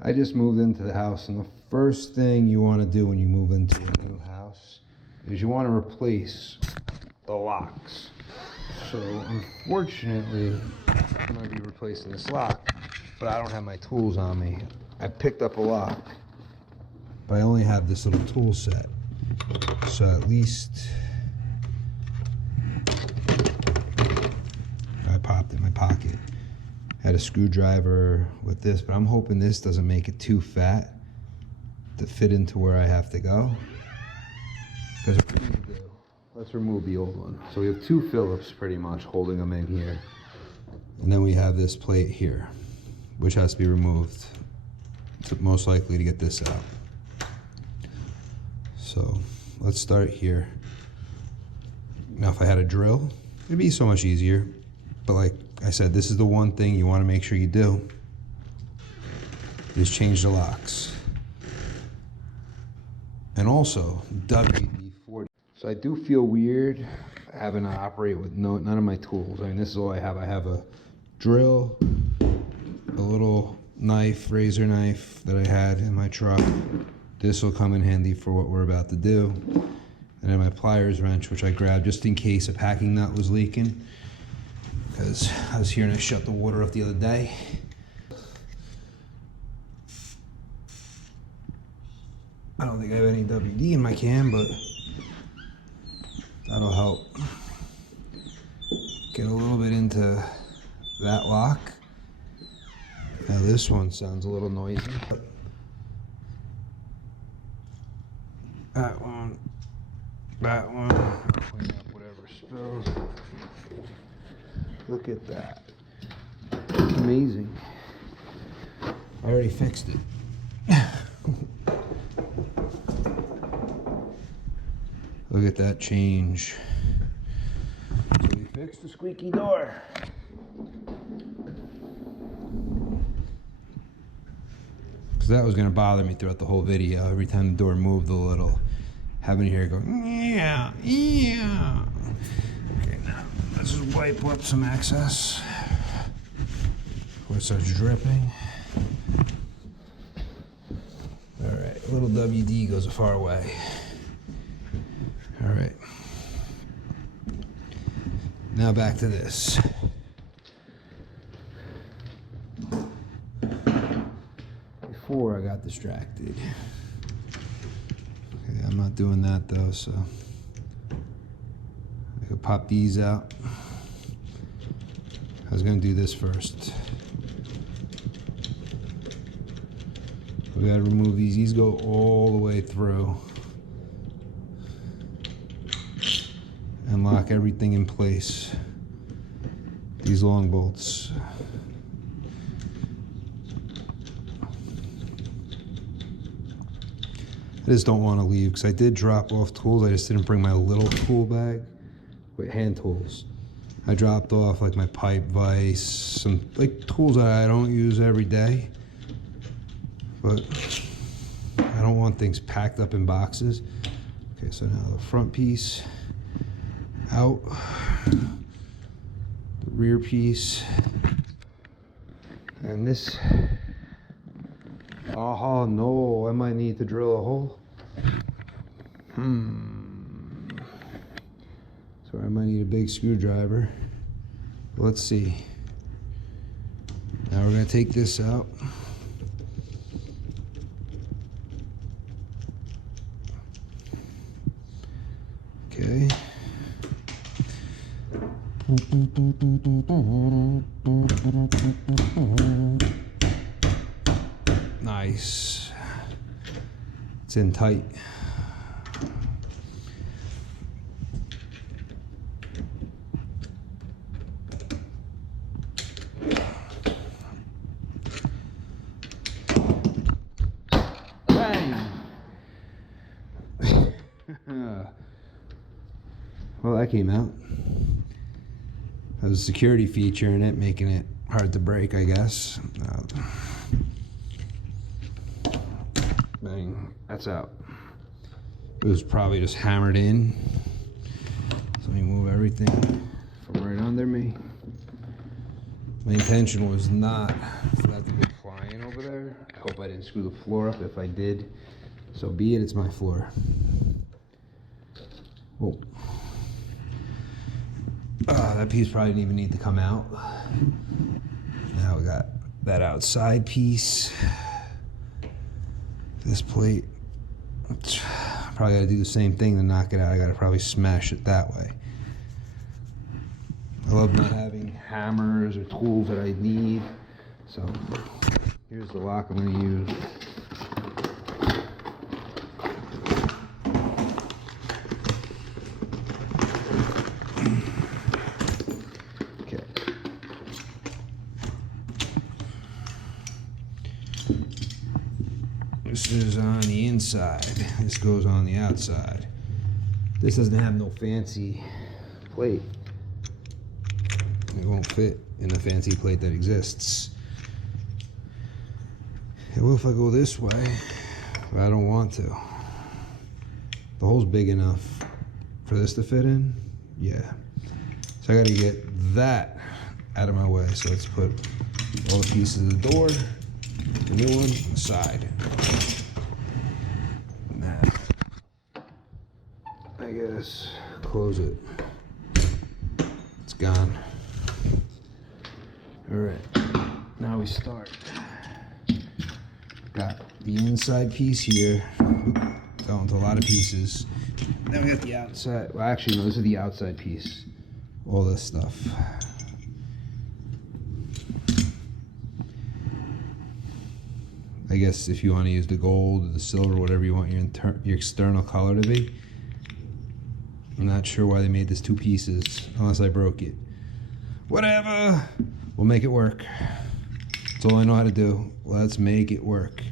I just moved into the house, and the first thing you want to do when you move into a new house is you want to replace the locks. So unfortunately, I'm going to be replacing this lock, but I don't have my tools on me. I picked up a lock, but I only have this little tool set. So at least I popped it in my pocket. Had a screwdriver with this, but I'm hoping this doesn't make it too fat to fit into where I have to go. Because what we need to do, let's remove the old one. So we have two Phillips pretty much holding them in here. And then we have this plate here, which has to be removed. It's most likely to get this out. So let's start here. Now if I had a drill, it'd be so much easier. But like I said, this is the one thing you want to make sure you do, is change the locks. And also WD-40. So I do feel weird having to operate with none of my tools. I mean, this is all I have. I have a drill, a little knife, razor knife that I had in my truck. This will come in handy for what we're about to do. And then my pliers wrench, which I grabbed just in case a packing nut was leaking, because I was here and I shut the water off the other day. I don't think I have any WD in my can, but that'll help get a little bit into that lock. Now this one sounds a little noisy. That one, clean up whatever spills. Look at that. Amazing. I already fixed it. Look at that change. So we fixed the squeaky door. Because that was going to bother me throughout the whole video. Every time the door moved a little, having to hear it go, yeah, yeah. Okay, now let's just wipe up some excess before it starts dripping. All right, a little WD goes a far way. All right. Now back to this. Before I got distracted. Okay, I'm not doing that though, so I could pop these out. I was gonna do this first. We gotta remove these. These go all the way through and lock everything in place. These long bolts. I just don't want to leave because I did drop off tools. I just didn't bring my little tool bag with hand tools. I dropped off like my pipe vise, some like tools that I don't use every day. But I don't want things packed up in boxes. Okay, so now the front piece out, the rear piece, and this. Oh no, I might need to drill a hole. So I might need a big screwdriver. Let's see. Now we're gonna take this out. Okay. Nice. It's in tight. Bang. Well, that came out. That was a security feature in it, making it hard to break, I guess. Bang, that's out. It was probably just hammered in. So let me move everything from right under me. My intention was not for that to be flying laying over there. I hope I didn't screw the floor up. If I did, so be it, it's my floor. Oh. That piece probably didn't even need to come out. Now we got that outside piece. This plate. Probably gotta do the same thing to knock it out. I gotta probably smash it that way. I love not having hammers or tools that I need. So here's the lock I'm gonna use. Okay. This is on the inside. This goes on the outside. This doesn't have no fancy plate. It won't fit in the fancy plate that exists. It will if I go this way, but I don't want to. The hole's big enough for this to fit in. Yeah. So I gotta get that out of my way. So let's put all the pieces of the door, the new one, aside. Now, I guess close it. It's gone. All right, now we start. Got the inside piece here. Fell into a lot of pieces. Then we got the outside. Well, actually, no, this is the outside piece. All this stuff. I guess if you want to use the gold or the silver, whatever you want your external color to be. I'm not sure why they made this two pieces, unless I broke it. Whatever. We'll make it work. That's all I know how to do. Let's make it work.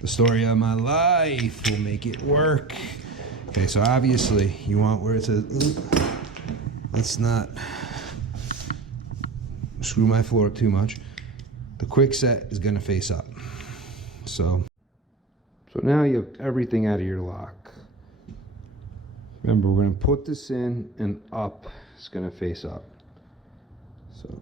The story of my life will make it work. Okay, so obviously you want where it says, let's not screw my floor up too much. The quick set is gonna face up. So now you have everything out of your lock. Remember, we're gonna put this in and up, it's gonna face up. So.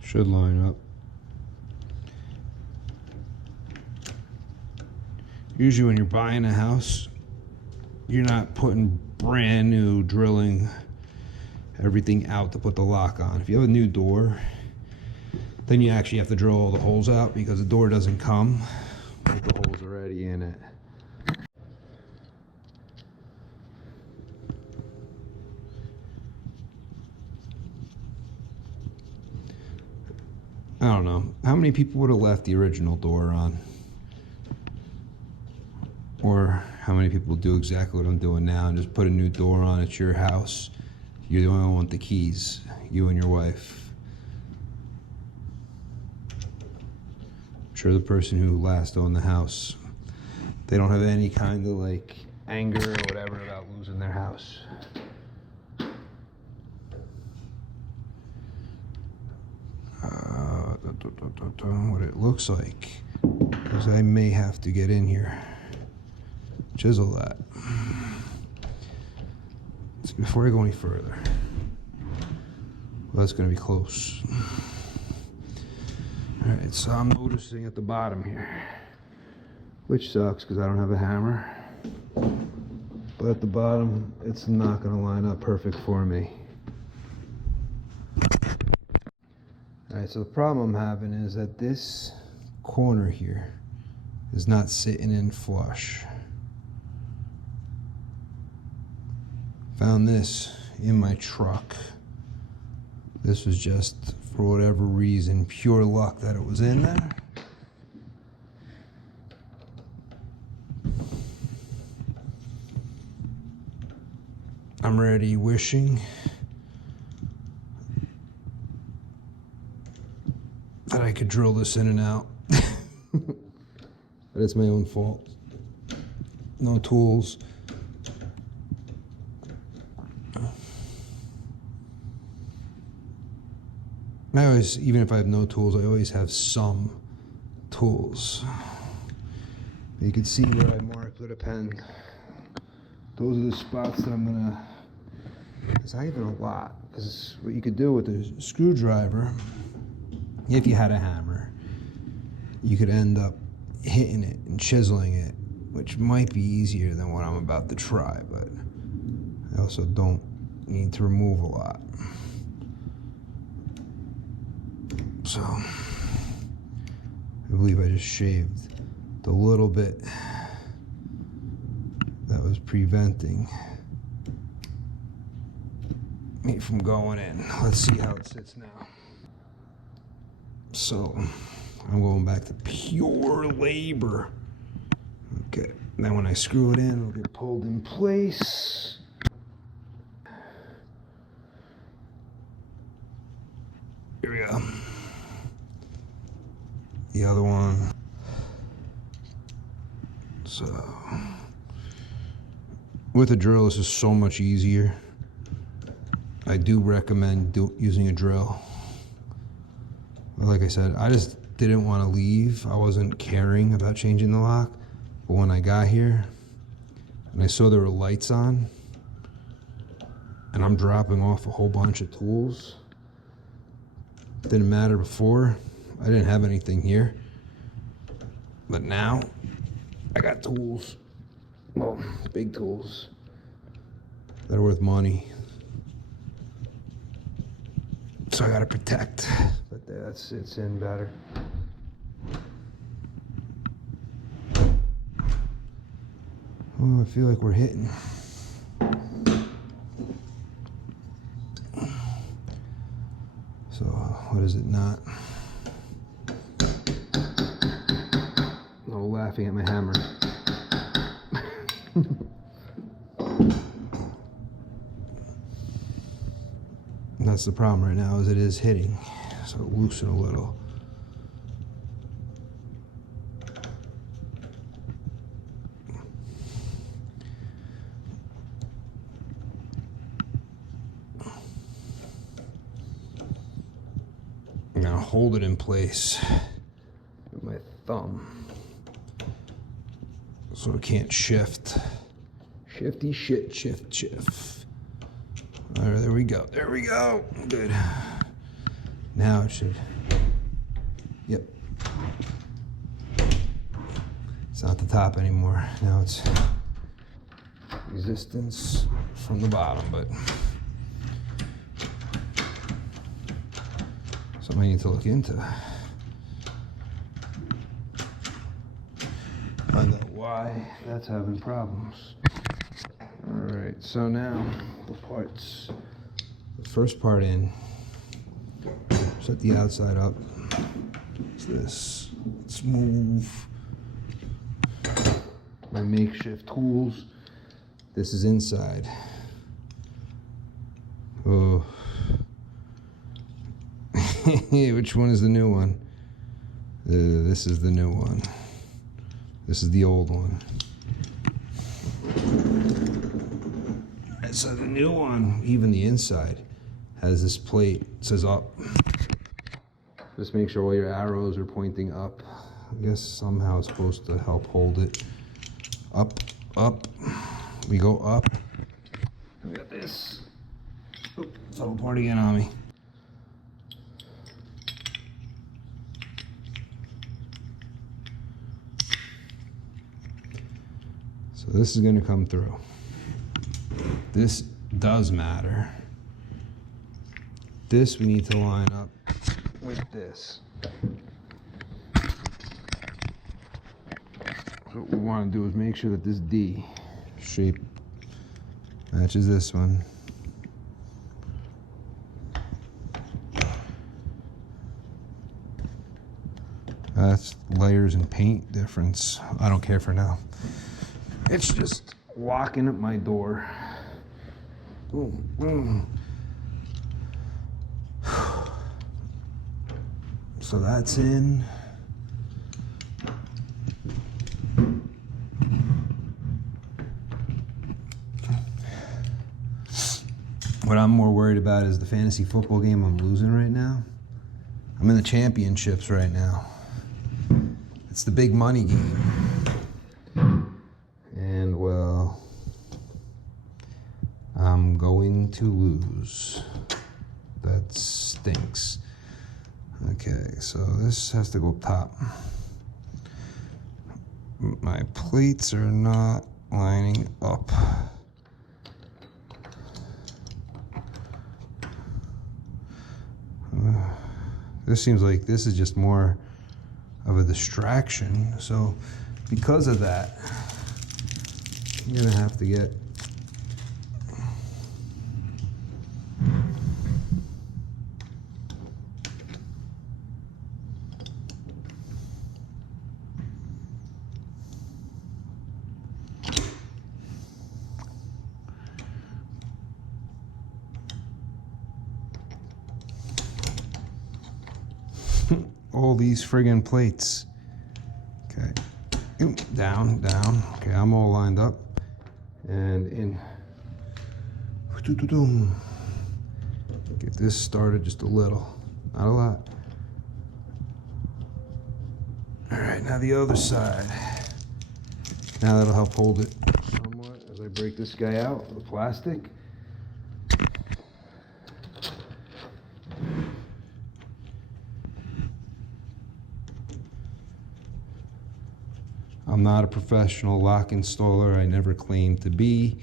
Should line up. Usually when you're buying a house, you're not putting brand new drilling everything out to put the lock on. If you have a new door, then you actually have to drill all the holes out because the door doesn't come with the holes already in it. I don't know. How many people would have left the original door on? Or how many people do exactly what I'm doing now and just put a new door on at your house? You're the only one with the keys, you and your wife. I'm sure the person who last owned the house, they don't have any kind of like anger or whatever about losing their house. What it looks like is I may have to get in here, chisel that. So before I go any further, well, that's going to be close. All right, so I'm noticing at the bottom here, which sucks because I don't have a hammer, but at the bottom it's not going to line up perfect for me. Alright, so the problem I'm having is that this corner here is not sitting in flush. Found this in my truck. This was just, for whatever reason, pure luck that it was in there. I'm already wishing that I could drill this in and out. But it's my own fault. No tools. I always, even if I have no tools, I always have some tools. You can see where I marked with a pen. Those are the spots that I'm gonna, it's not even a lot, because what you could do with a screwdriver, if you had a hammer, you could end up hitting it and chiseling it, which might be easier than what I'm about to try, but I also don't need to remove a lot. So, I believe I just shaved the little bit that was preventing me from going in. Let's see how it sits now. So, I'm going back to pure labor. Okay, then when I screw it in, it'll get pulled in place. Here we go. The other one. So, with a drill, this is so much easier. I do recommend using a drill. Like I said, I just didn't want to leave. I wasn't caring about changing the lock. But when I got here and I saw there were lights on and I'm dropping off a whole bunch of tools, didn't matter before. I didn't have anything here. But now I got tools. Well, big tools that are worth money. So I gotta protect. But that's, it's in better. Oh, I feel like we're hitting. So, what is it not? No laughing at my hammer. That's the problem right now, is it is hitting. So loosen a little. I'm gonna hold it in place with my thumb so it can't shift. Shifty shit, shift. All right, there we go. There we go. Good. Now it should. Yep. It's not the top anymore. Now it's resistance from the bottom, but something I need to look into. Find out why that's having problems. All right, so now the parts. The first part in. Set the outside up. It's this. Let's move my makeshift tools. This is inside. Oh. Which one is the new one? This is the new one. This is the old one. So the new one, even the inside, has this plate. It says up. Just make sure all your arrows are pointing up. I guess somehow it's supposed to help hold it. Up, up. We go up. We got this. Oop, fell apart again on me. So this is going to come through. This does matter. This we need to line up with this. So what we want to do is make sure that this D shape matches this one. That's layers and paint difference. I don't care for now. It's just locking at my door. Boom, boom. So that's in. What I'm more worried about is the fantasy football game I'm losing right now. I'm in the championships right now. It's the big money game. And well, I'm going to lose. That stinks. Okay, so this has to go top. My plates are not lining up. This seems like this is just more of a distraction. So because of that, I'm gonna have to get all these friggin' plates. Okay, down. Okay, I'm all lined up. And in. Get this started just a little, not a lot. All right, now the other side. Now that'll help hold it somewhat as I break this guy out of the plastic. I'm not a professional lock installer. I never claimed to be.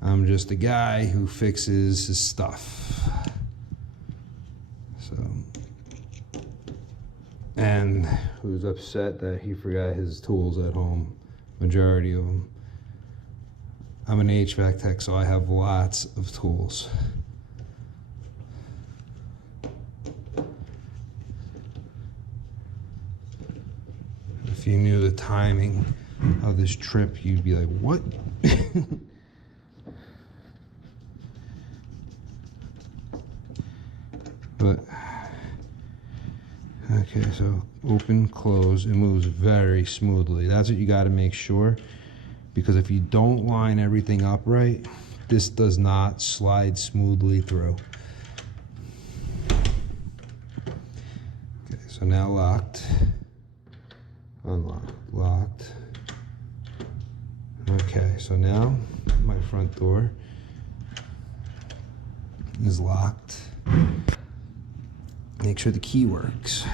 I'm just a guy who fixes his stuff. So, and who's upset that he forgot his tools at home, majority of them. I'm an HVAC tech, so I have lots of tools. If you knew the timing of this trip, you'd be like, what? But, okay, so open, close, it moves very smoothly. That's what you gotta make sure, because if you don't line everything up right, this does not slide smoothly through. Okay, so now locked. Unlocked, locked. Okay, so now my front door is locked. Make sure the key works.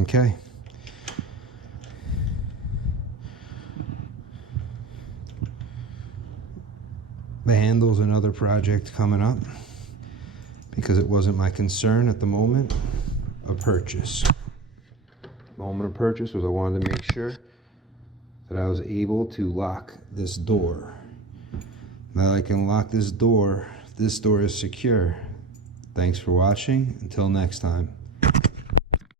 Okay. The handle's another project coming up, because it wasn't my concern at the moment of purchase. Moment of purchase was I wanted to make sure that I was able to lock this door. Now I can lock this door is secure. Thanks for watching. Until next time.